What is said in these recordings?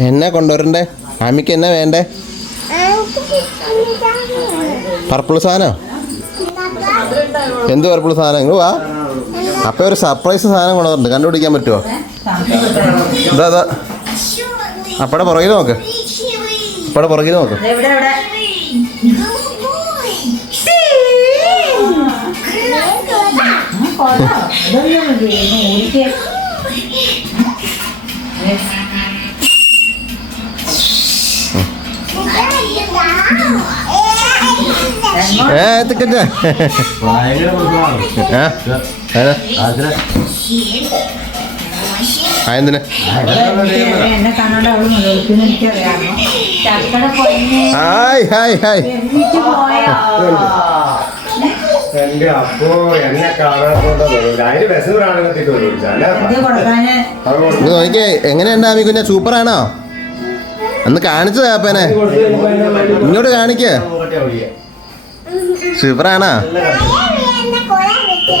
എന്നാ കൊണ്ടുവരണ്ടേ? ആമിക്ക് എന്നാ വേണ്ടേ. പർപ്പിൾ സാധനോ? എന്താ? പർപ്പിൾ സാധനം? വാ. അപ്പം ഒരു സർപ്രൈസ് സാധനം കൊണ്ടുവന്നിട്ടുണ്ട്. കണ്ടുപിടിക്കാൻ പറ്റുമോ ഇതാ അതാ അപ്പടെ പുറകിൽ നോക്ക്. അപ്പടെ പുറകിൽ നോക്ക്. അവൾ മുതൽക്കുന്ന ഏ എത്തിക്കട്ടെ പൊന്നെ ഹായ് ഹായ് ഹായ്. എന്റെ അപ്പോ എന്നെ കാണാത്തോണ്ടാ അതിന് നോക്കിയേ എങ്ങനെയുണ്ട് കുഞ്ഞ? സൂപ്പറാണോ? അന്ന് കാണിച്ചതാ അപ്പനെ. ഇങ്ങോട്ട് കാണിക്ക. സൂപ്പറാണോ? എന്നെ കൊല്ലാൻ പറ്റേ.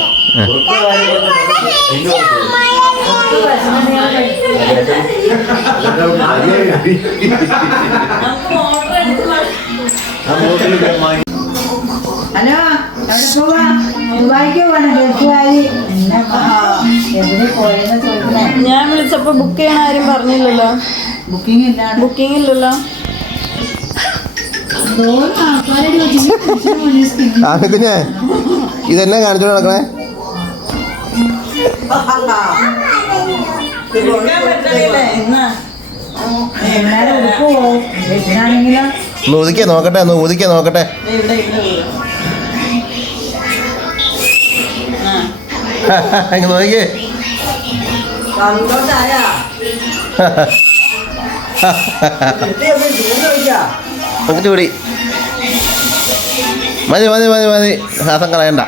ഹലോ? എവിടെ പോവാ. ദുബായിക്ക് പോവാണ് ഗൾഫുകാരി എന്നെ എവിടെ പോയെന്ന് ചോദിക്കണേ. ഞാൻ വിളിച്ചപ്പോ ബുക്ക് ചെയ്യണ ആരും പറഞ്ഞില്ലല്ലോ. ബുക്കിംഗ് ഇല്ല ബുക്കിംഗ് ഇല്ലല്ലോ. ഇതെന്നെ കാണിച്ചു നടക്കണേ. ഒന്ന് ഒതുക്കിയ നോക്കട്ടെ ഒന്ന് ഒതുക്കിയ നോക്കട്ടെ. ഇങ്ങ് നോക്കിയേ അങ്ങോട്ട് കൂടി. മതി മതി മതി മതി. ശ്വാസം കളയണ്ട.